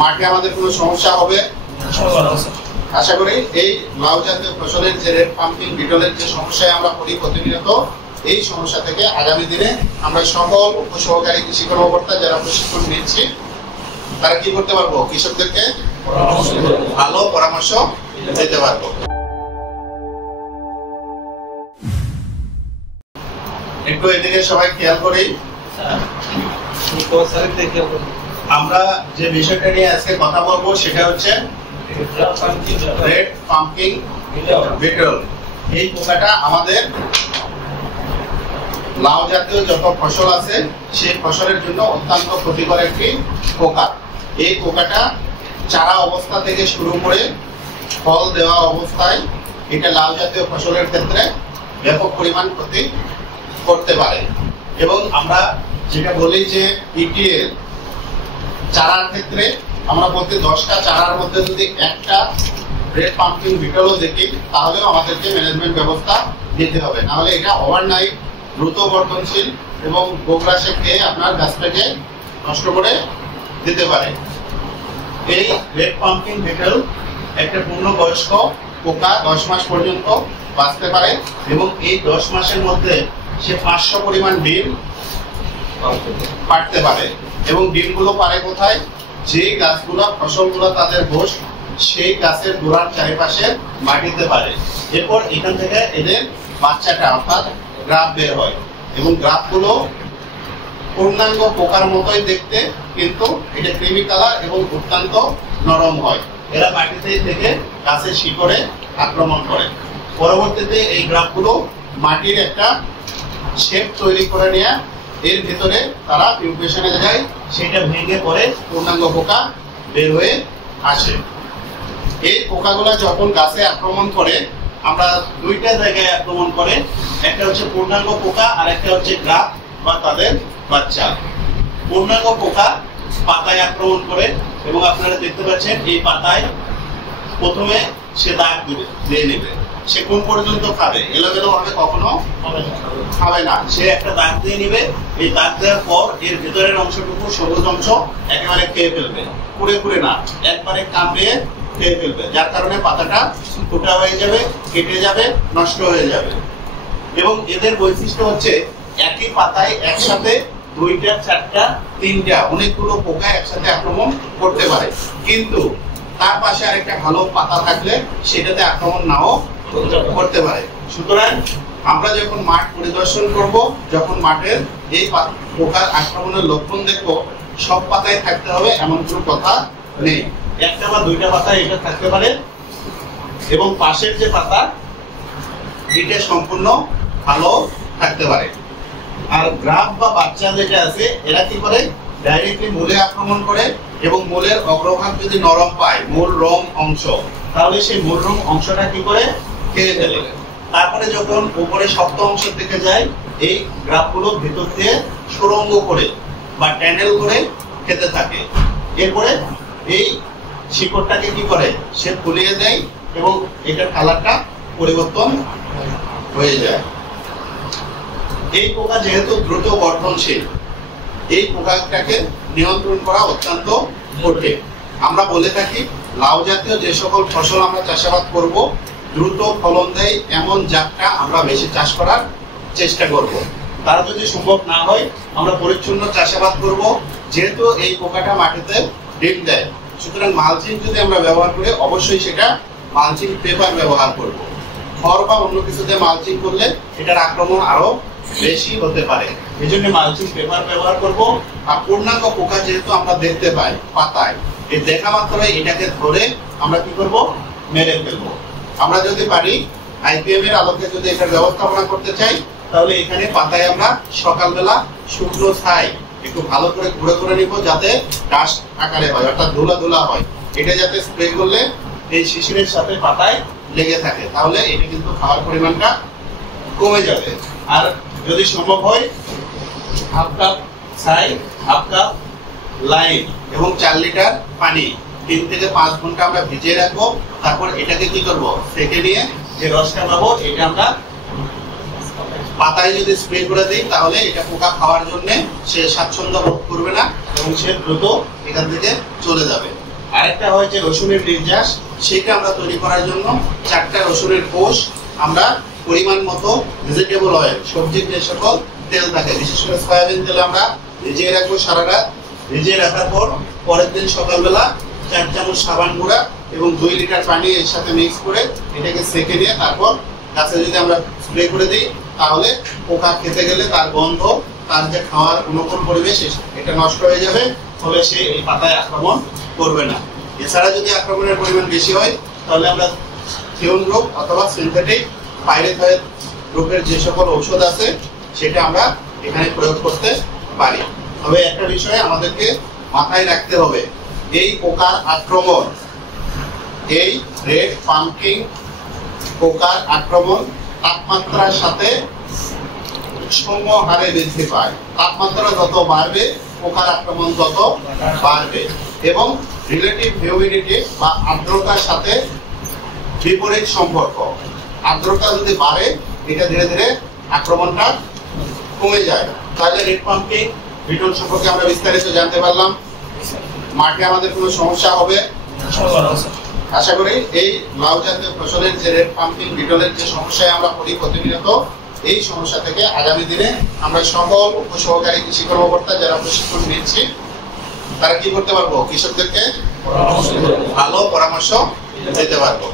মাঠে আমাদের কোনো সমস্যা হবে আশা করি। এই লাউ জাতীয় ফসলের যে রেড পাম্পিং বিটলের যে সমস্যায় আমরা পড়ি প্রতিনিয়ত, এই সমস্যা থেকে আগামী দিনে আমরা সকল উপসহকারী কৃষি কর্মকর্তা যারা প্রশিক্ষণ নিচ্ছি তারা কি করতে পারবো, কৃষকদেরকে ভালো পরামর্শ দিতে পারবো। একটু এদিকে সবাই খেয়াল করি। আমরা যে বিষয়টা নিয়ে আজকে কথা বলবো সেটা হচ্ছে রেড পাম্পিং বিটল। এই পোকাটা আমাদের লাউ জাতীয় যত ফসল আছে সেই ফসলের জন্য অত্যন্ত ক্ষতিকর একটি পোকা। এই পোকাটা চারা অবস্থা থেকে শুরু করে ফল দেওয়া অবস্থায় এটা লাউ জাতীয় ফসলের ক্ষেত্রে ব্যাপক পরিমাণ ক্ষতি করতে পারে। এবং আমরা যেটা বলি যে ইটিএল চারার ক্ষেত্রে আমরা বলতে 10টা চারার মধ্যে যদি একটা রেড পাম্পিং বিটলও দেখি তাহলেও আমাদেরকে ম্যানেজমেন্ট ব্যবস্থা নিতে হবে, নাহলে এটা ওভারনাইট দ্রুত বর্ধনশীল এবং গোগ্রাসে খেয়ে আপনার গাছটাকে নষ্ট করে দিতে পারে। এই রেড পাম্পিং বিটল একটা পূর্ণবয়স্ক পোকা 10 মাস পর্যন্ত বাঁচতে পারে এবং এই 10 মাসের মধ্যে সে 500 পরিমাণ ডিম পাড়তে পারে। এবং ডিমগুলো পারে কোথায়, যে গাছগুলো ফসলগুলো তাদের ঘোষ সেই গাছের গোড়ার চারিপাশে মাটিতে পারে। এরপর এখান থেকে এদের বাচ্চাটা অর্থাৎ গ্রাফ বের হয় এবং গ্রাফগুলো পূর্ণাঙ্গ পোকার মতোই দেখতে, কিন্তু এটা ক্রিমি কালার এবং অত্যন্ত নরম হয়। এরা মাটিতে থেকে গাছের শিকড়ে আক্রমণ করে। পরবর্তীতে এই গ্রাফগুলো মাটির একটা শেপ তৈরি করে নিয়ে এর ভিতরে তারা পিউপেশনে যায়, সেটা ভেঙে পরে পূর্ণাঙ্গ পোকা বের হয়ে আসে। এই পোকাগুলো যখন গাছে আক্রমণ করে আমরা দুইটা জায়গায় আক্রমণ করে, একটা হচ্ছে পূর্ণাঙ্গ পোকা আর একটা হচ্ছে গ্রাফ বা তাদের বাচ্চা। পূর্ণাঙ্গ পোকা পাতায় আক্রমণ করে এবং আপনারা দেখতে পাচ্ছেন এই পাতায় প্রথমে সে দাগ দিয়ে নেবে। সে কোন পর্যন্ত খাবে, এলোমেলো ভাবে কখনো খাবে না, সে একটা দাগ দিয়ে নিবে। এই দাগ দেওয়ার পর এর ভেতরের অংশটুকু সবুজ অংশ একেবারে খেয়ে ফেলবে, পুড়ে না একবারে কামড়িয়ে খেয়ে ফেলবে, যার কারণে পাতাটা ফোটা হয়ে যাবে, কেটে যাবে, নষ্ট হয়ে যাবে। এবং এদের বৈশিষ্ট্য হচ্ছে একই পাতায় একসাথে 2টা 4টা 3টা অনেকগুলো পোকা একসাথে আক্রমণ করতে পারে, কিন্তু তার পাশে আরেকটা ভালো পাতা থাকলে সেটাতে আক্রমণ নাও করতে পারে। সুতরাং আমরা যখন মাঠ পরিদর্শন করব, যখন মাঠের এই পোকার আক্রমণের লক্ষণ দেখবো, সব পাতায় থাকতে হবে এমন কোনো কথা নেই। একটা বা 2টা পাতা এটা থাকতে পারে এবং পাশের যে পাতা এটা সম্পূর্ণ ভালো থাকতে পারে। আর গ্রাফ বা বাচ্চা যেটা আছে এরা কি করে, ডাইরেক্টলি মূলে আক্রমণ করে এবং মূলের অগ্রভাগ যদি নরম পায়, মূল রং অংশ, তাহলে সেই মূল রং অংশটা কি করে খেয়ে ফেলে। তারপরে যখন উপরে শক্ত অংশের দিকে যায়, এই গ্রাফগুলো ভিতর দিয়ে সুরঙ্গ করে বা ট্যানেল করে খেতে থাকে। এরপরে এই শিকড়টাকে কি করে, সে ফুলিয়ে দেয় এবং এটার কালারটা পরিবর্তন হয়ে যায়। এই পোকা যেহেতু দ্রুত বর্ধনশীল, এই পোকাটাকে নিয়ন্ত্রণ করা অত্যন্ত কঠিন। আমরা বলে থাকি লাউ জাতীয় যে সকল ফসল আমরা চাষাবাদ করব, দ্রুত ফলন দেয় এমন জাতটা আমরা বেশি চাষ করার চেষ্টা করব। তারা যদি সম্ভব না হয় আমরা পরিচ্ছন্ন চাষাবাদ করব, যেহেতু এই পোকাটা মাটিতে ডিম দেয়। সুতরাং মালচিং যদি আমরা ব্যবহার করি, অবশ্যই সেটা মালচিং পেপার ব্যবহার করব। খড় বা অন্য কিছুতে মালচিং করলে এটার আক্রমণ আরো বেশি হতে পারে, এই জন্য মালচিং পেপার ব্যবহার করব। আর পূর্ণাঙ্গ পোকা যেহেতু আমরা দেখতে পাই পাতায়, এই দেখা মাত্রই এটাকে ধরে আমরা কি করব, মেরে ফেলবো। আমরা যদি পারি আইপিএম এর আলোকে যদি এটার ব্যবস্থাপনা করতে চাই, তাহলে এখানে পাতায় আমরা সকালবেলা শুকনো ছাই একটু ভালো করে ঘুরে ঘুরে নিব, যাতে ডাস্ট আকারে হয়, অর্থাৎ ধুলা হয়। এটা যাতে স্প্রে করলে এই শিশিরের সাথে পাতায় লেগে থাকে, তাহলে এটা কিন্তু খাওয়ার পরিমাণটা কমে যাবে। আর যদি সম্ভব হয় হাফ কাপ ছাই, হাফ কাপ লাইম এবং 4 লিটার পানি 3 থেকে 5 ঘন্টা আমরা ভিজিয়ে রাখবো। তারপর এটাকে কি করব, সেকে নিয়ে যে রসটা পাবো এটা আমরা পাতায় যদি স্প্রে করে দিই, তাহলে এটা পোকা খাওয়ার জন্য সে স্বাচ্ছন্দ্য বোধ করবে না এবং সে দ্রুত এখান থেকে চলে যাবে। আরেকটা হয় যে রসুনের ডিজাস, সেটা আমরা তৈরি করার জন্য 4টা রসুনের কোষ আমরা পরিমাণ মতো ভেজিটেবল অয়েল, সবজির যে সকল তেল থাকে, বিশেষ করে সয়াবিন তেল আমরা ভিজিয়ে রাখবো সারা রাত। ভিজিয়ে রাখার পর পরের দিন সকালবেলা 4 চামচ সাবান গুঁড়া এবং 2 লিটার পানি এর সাথে মিক্স করে এটাকে সেকে নিয়ে তারপর গাছে যদি আমরা স্প্রে করে দিই, তাহলে পোকা খেতে গেলে তার গন্ধ, তার যে খাওয়ার অনুকূল পরিবেশ, এটা নষ্ট হয়ে যাবে, ফলে সে এই পাতায় আক্রমণ করবে না। এছাড়া যদি আক্রমণের পরিমাণ বেশি হয়, তাহলে আমরা থিওন রোগ অথবা সিনথেটিক পাইরেথয়েড রোগের যে সকল ঔষধ আছে সেটা আমরা এখানে প্রয়োগ করতে পারি। তবে একটা বিষয় আমাদেরকে মাথায় রাখতে হবে, এই পোকার আক্রমণ, এই রেড পাম্পকিন পোকার আক্রমণ তাপমাত্রার সাথে সম হারে বৃদ্ধি পায়। তাপমাত্রা যত বাড়বে পোকার আক্রমণ তত বাড়বে, এবং রিলেটিভ হিউমিডিটি বা আর্দ্রতার সাথে বিপরীত সম্পর্ক। আর্দ্রতা যদি বাড়ে, এটা ধীরে ধীরে আক্রমণটা কমে যায়। তাহলে রেড পাম্পকিন বিটল সম্পর্কে আমরা বিস্তারিত জানতে পারলাম। মাঠে আমাদের কোনো সমস্যা হবে আশা করি। এই লাউ জাতীয় ফসলের যে রেড পাম্পকিন বিটলের যে সমস্যায় আমরা পড়ি প্রতিনিয়ত, এই সমস্যা থেকে আগামী দিনে আমরা সকল উপসহকারী কৃষি কর্মকর্তা যারা প্রশিক্ষণ নিচ্ছি, তারা কি করতে পারবো? কৃষকদেরকে ভালো পরামর্শ দিতে পারবো।